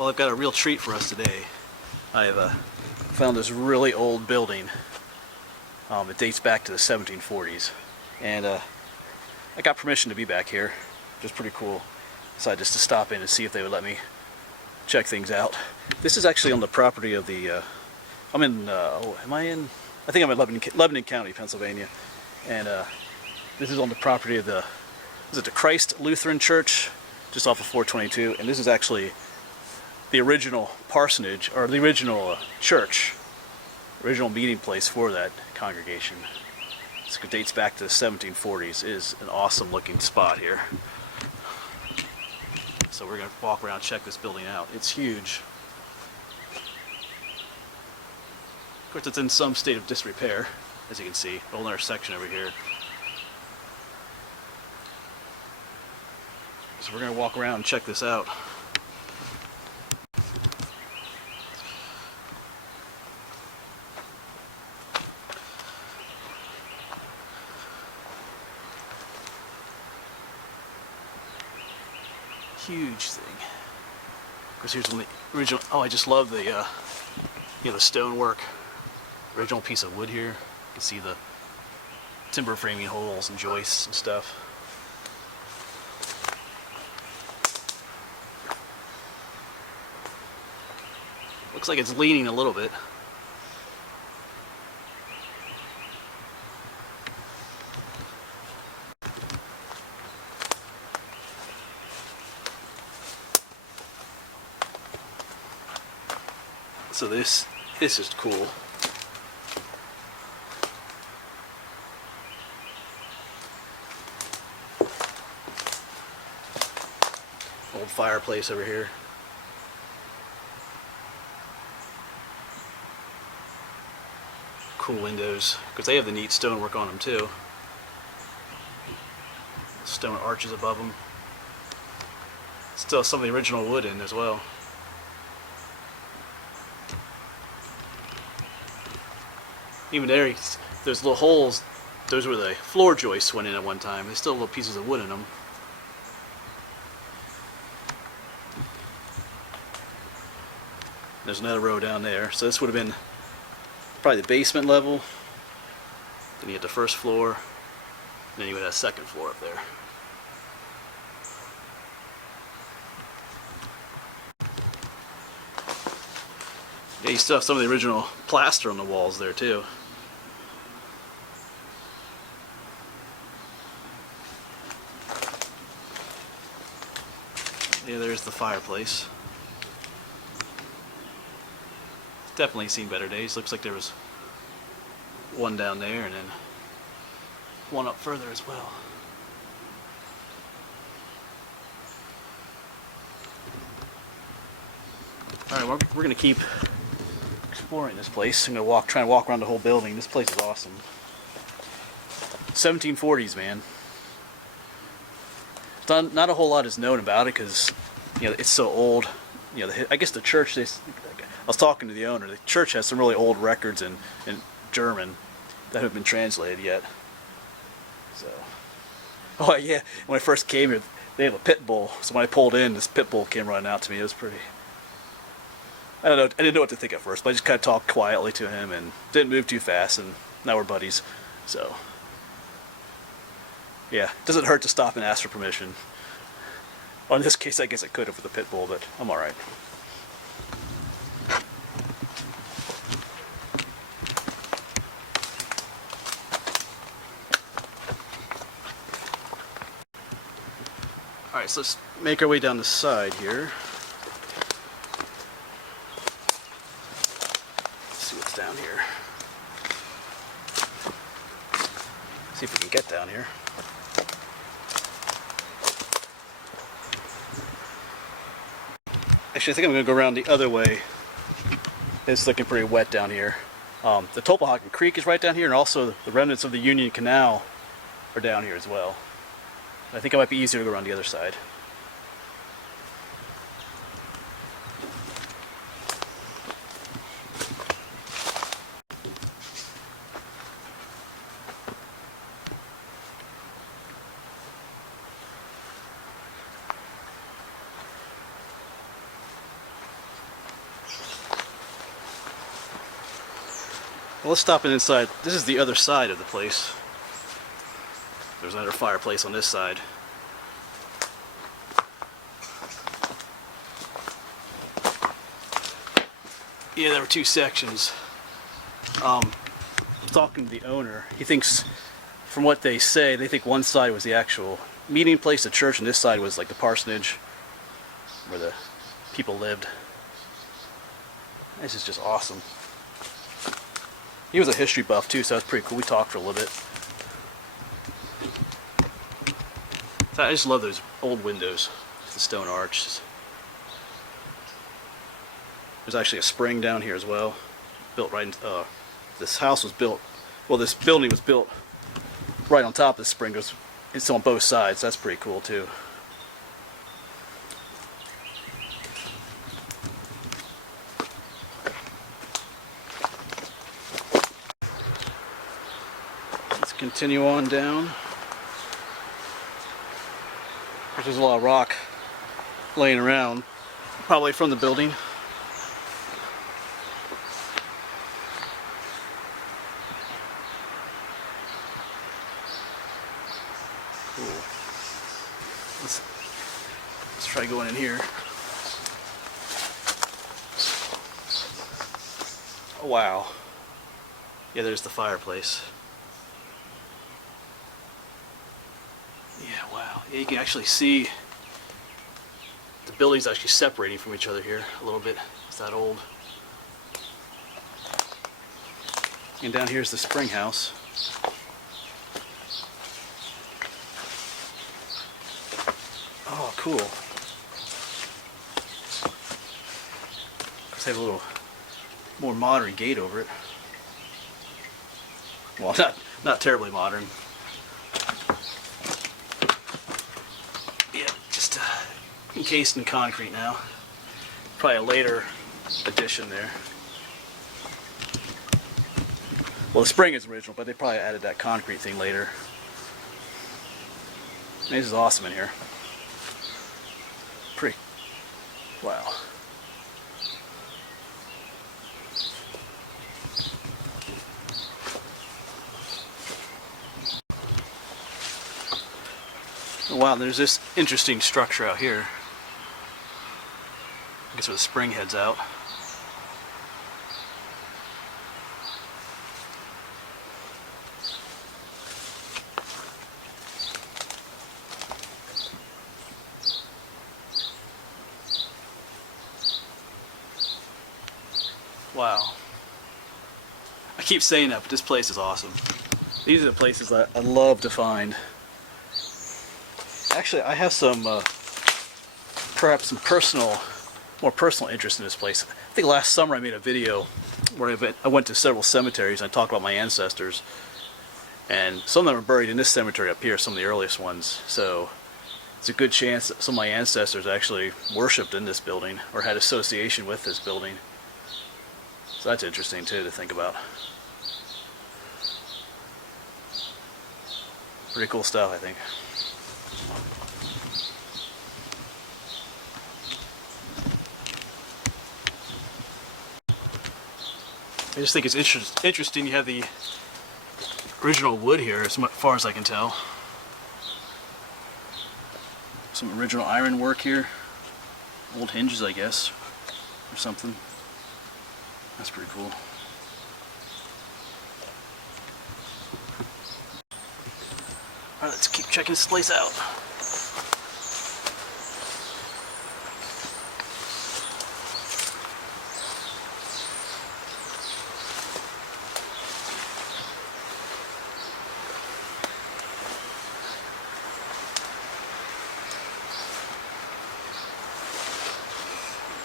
Well, I've got a real treat for us today. I have found this really old building. It dates back to the 1740s. And I got permission to be back here, which is pretty cool. Decided just to stop in and see if they would let me check things out. This is actually on the property of the, I'm in, am I in? I think I'm in Lebanon County, Pennsylvania. And this is on the property of the, is it the Christ Lutheran Church, just off of 422. And this is actually the original parsonage, or the original church, original meeting place for that congregation. It dates back to the 1740s. It is an awesome looking spot here. So we're going to walk around and check this building out. It's huge. Of course, it's in some state of disrepair, as you can see. Whole other section over here. So we're going to walk around and check this out. Huge thing. Of course, here's the original. Oh, I just love the, the stonework. Original piece of wood here. You can see the timber framing holes and joists and stuff. Looks like it's leaning a little bit. So this is cool. Old fireplace over here. Cool windows, because they have the neat stonework on them too. Stone arches above them. Still some of the original wood in as well. Even there, those little holes, those were the floor joists went in at one time. There's still little pieces of wood in them. There's another row down there. So this would have been probably the basement level. Then you had the first floor. And then you would have a second floor up there. Yeah, you still have some of the original plaster on the walls there too. Yeah, there's the fireplace. Definitely seen better days. Looks like there was one down there and then one up further as well. Alright, we're going to keep exploring this place. I'm going to try and walk around the whole building. This place is awesome. 1740s, man. Not a whole lot is known about it because, it's so old. I guess the church, I was talking to the owner, the church has some really old records in German that haven't been translated yet. So, oh yeah, when I first came here, they have a pit bull. So when I pulled in, this pit bull came running out to me. It was pretty... I don't know. I didn't know what to think at first, but I just kind of talked quietly to him and didn't move too fast, and now we're buddies. So, yeah, it doesn't hurt to stop and ask for permission. Well, in this case, I guess I could have with the pit bull, but I'm all right. All right, so let's make our way down the side here. Down here. See if we can get down here. Actually, I think I'm going to go around the other way. It's looking pretty wet down here. The Topolhocken Creek is right down here, and also the remnants of the Union Canal are down here as well. I think it might be easier to go around the other side. Well, let's stop it inside. This is the other side of the place. There's another fireplace on this side. Yeah, there were two sections. Talking to the owner, he thinks, from what they say, they think one side was the actual meeting place, the church, and this side was like the parsonage where the people lived. This is just awesome. He was a history buff too, so that's pretty cool. We talked for a little bit. So I just love those old windows with the stone arches. There's actually a spring down here as well. Built right into, this house was built, well, this building was built right on top of the spring. It's on both sides. That's pretty cool too. Let's continue on down. There's a lot of rock laying around, probably from the building. Cool. Let's try going in here. Oh wow. Yeah, there's the fireplace. Yeah, wow. Yeah, you can actually see the building's actually separating from each other here a little bit. It's that old. And down here's the spring house. Oh, cool. Of course, they have a little more modern gate over it. Well, not terribly modern. Yeah, just encased in concrete now. Probably a later addition there. Well, the spring is original, but they probably added that concrete thing later. This is awesome in here. Pretty. Wow. Wow, there's this interesting structure out here. I guess where the spring heads out. Wow. I keep saying that, but this place is awesome. These are the places that I love to find. Actually, I have some, perhaps some more personal interest in this place. I think last summer I made a video where I went to several cemeteries and I talked about my ancestors. And some of them are buried in this cemetery up here, some of the earliest ones. So it's a good chance that some of my ancestors actually worshipped in this building or had association with this building. So that's interesting too to think about. Pretty cool stuff, I think. I just think it's interesting you have the original wood here, as far as I can tell. Some original iron work here. Old hinges, I guess, or something. That's pretty cool. Alright, let's keep checking this place out.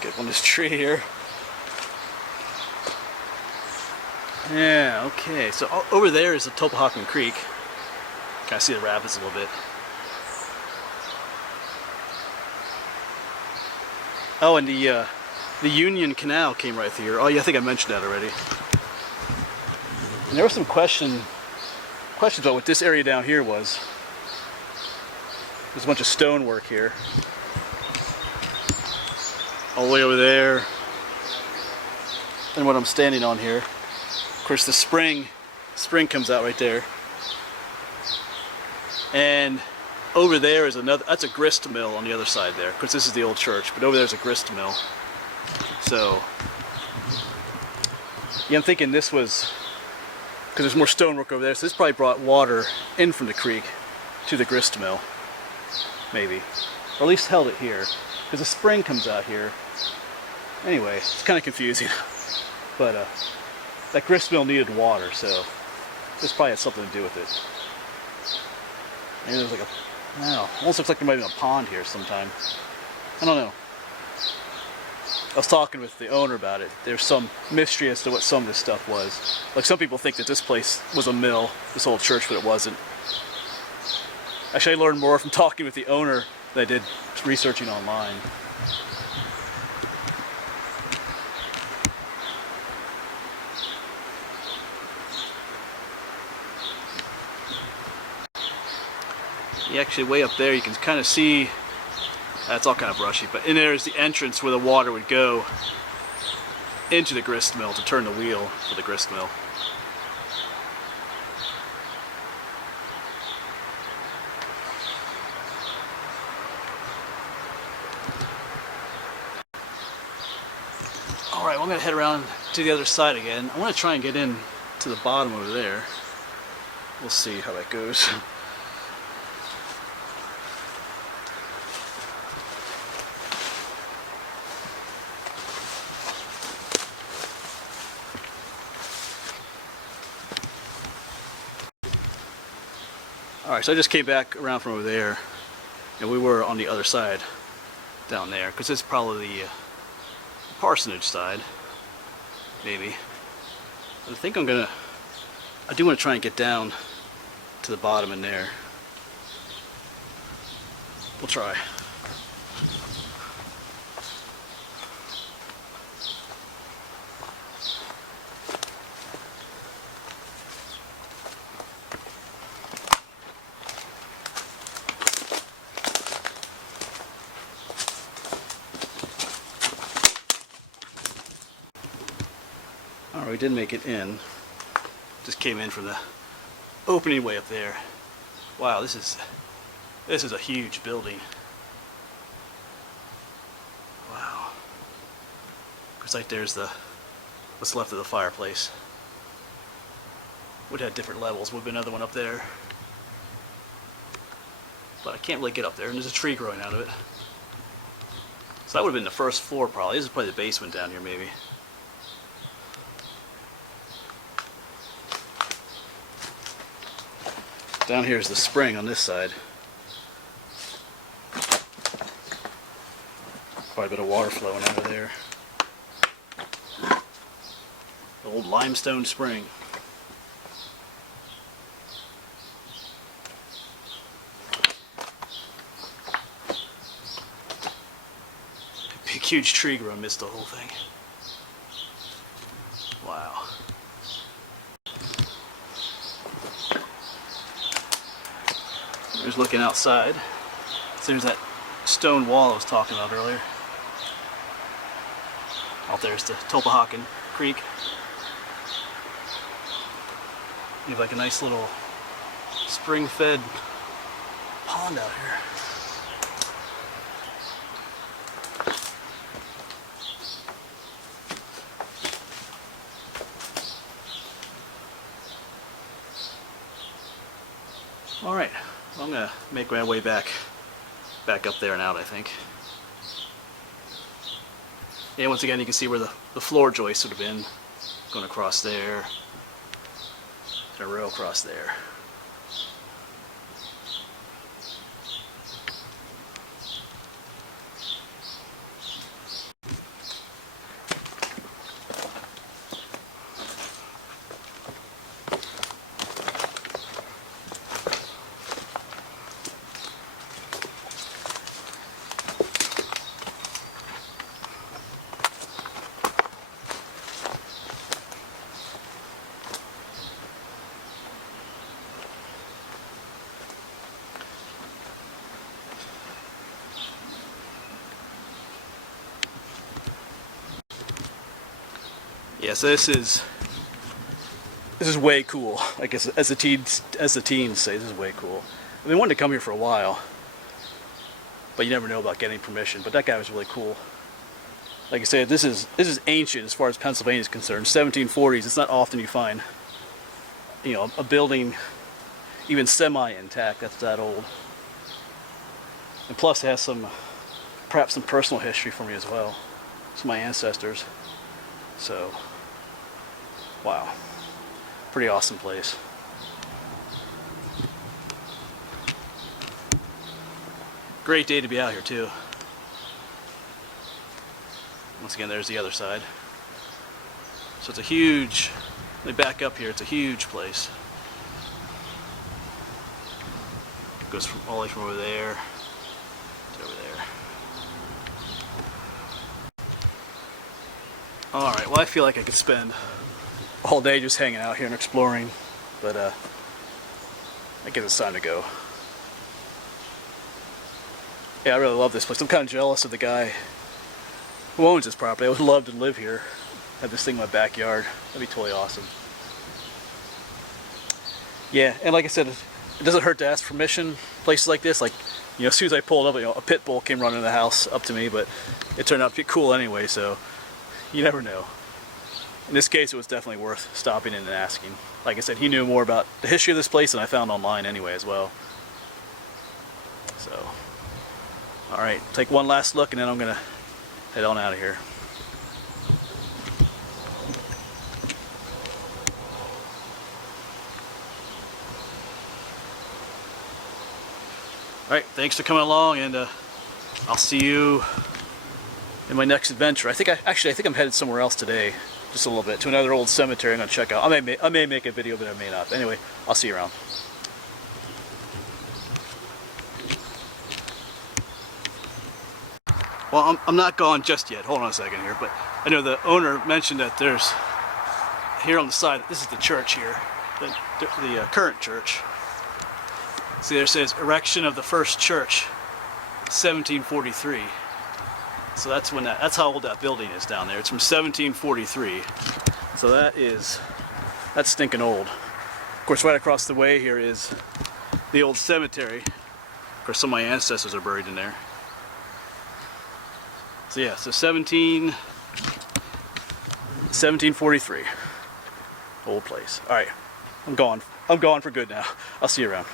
Get on this tree here. Yeah, okay. So over there is the Topahaquin Creek. Kind of see the rapids a little bit. Oh, and the Union Canal came right through here. Oh yeah, I think I mentioned that already. And there was some questions about what this area down here was. There's a bunch of stonework here. All the way over there. And what I'm standing on here. course, the spring comes out right there. And over there is another, that's a grist mill on the other side there. Of course, this is the old church, but over there's a grist mill. So, yeah, I'm thinking this was, because there's more stonework over there, so this probably brought water in from the creek to the grist mill, maybe. Or at least held it here, because the spring comes out here. Anyway, it's kind of confusing. But that grist mill needed water, so this probably had something to do with it. Maybe there's like a, I don't know, almost looks like there might be a pond here sometime. I don't know. I was talking with the owner about it. There's some mystery as to what some of this stuff was. Like, some people think that this place was a mill, this old church, but it wasn't. Actually, I learned more from talking with the owner than I did researching online. Yeah, actually, way up there, you can kind of see, that's all kind of brushy, but in there is the entrance where the water would go into the grist mill to turn the wheel for the grist mill. Alright, well, I'm going to head around to the other side again. I want to try and get in to the bottom over there. We'll see how that goes. Alright, so I just came back around from over there, and we were on the other side down there, because it's probably the parsonage side, maybe. But I think I do want to try and get down to the bottom in there. We'll try. Alright, we did make it in. Just came in from the opening way up there. Wow, this is a huge building. Wow. Looks like there's what's left of the fireplace. Would have different levels. Would have been another one up there. But I can't really get up there, and there's a tree growing out of it. So that would have been the first floor probably. This is probably the basement down here maybe. Down here is the spring on this side. Quite a bit of water flowing out of there. The old limestone spring. Big huge tree growing amidst the whole thing. Wow. There's looking outside. So there's that stone wall I was talking about earlier. Out there's the Tulpehocken Creek. You have like a nice little spring-fed pond out here. All right. I'm gonna make my way back up there and out, I think. Yeah, once again you can see where the floor joist would have been. Going across there, and a row across there. Yeah, so this is This is way cool. I guess as the teens say, this is way cool. I've been wanting to come here for a while, but you never know about getting permission. But that guy was really cool. Like I said, this is ancient as far as Pennsylvania is concerned. 1740s. It's not often you find, you know, a building even semi-intact that's that old. And plus, it has perhaps some personal history for me as well. It's my ancestors. So, wow, pretty awesome place. Great day to be out here too. Once again, there's the other side. So it's a huge, let me back up here, it's a huge place. It goes from all the way from over there to over there. Alright, well I feel like I could spend all day just hanging out here and exploring, but I guess it's time to go. Yeah, I really love this place. I'm kind of jealous of the guy who owns this property. I would love to live here, have this thing in my backyard. That'd be totally awesome. Yeah, and like I said, it doesn't hurt to ask permission. Places like this, like, you know, as soon as I pulled up, you know, a pit bull came running in the house up to me, but it turned out to be cool anyway, so you never know. In this case, it was definitely worth stopping in and asking. Like I said, he knew more about the history of this place than I found online anyway as well. So, alright, take one last look and then I'm gonna head on out of here. Alright, thanks for coming along, and I'll see you in my next adventure. I think I'm headed somewhere else today, just a little bit, to another old cemetery I'm going to check out. I may make a video, but I may not. But anyway, I'll see you around. Well, I'm not gone just yet. Hold on a second here, but I know the owner mentioned that there's, here on the side, this is the church here, the current church. See, there it says erection of the first church, 1743. So that's how old that building is down there. It's from 1743. So that's stinking old. Of course, right across the way here is the old cemetery. Of course, some of my ancestors are buried in there. So yeah, so 1743. Old place. All right, I'm gone for good now. I'll see you around.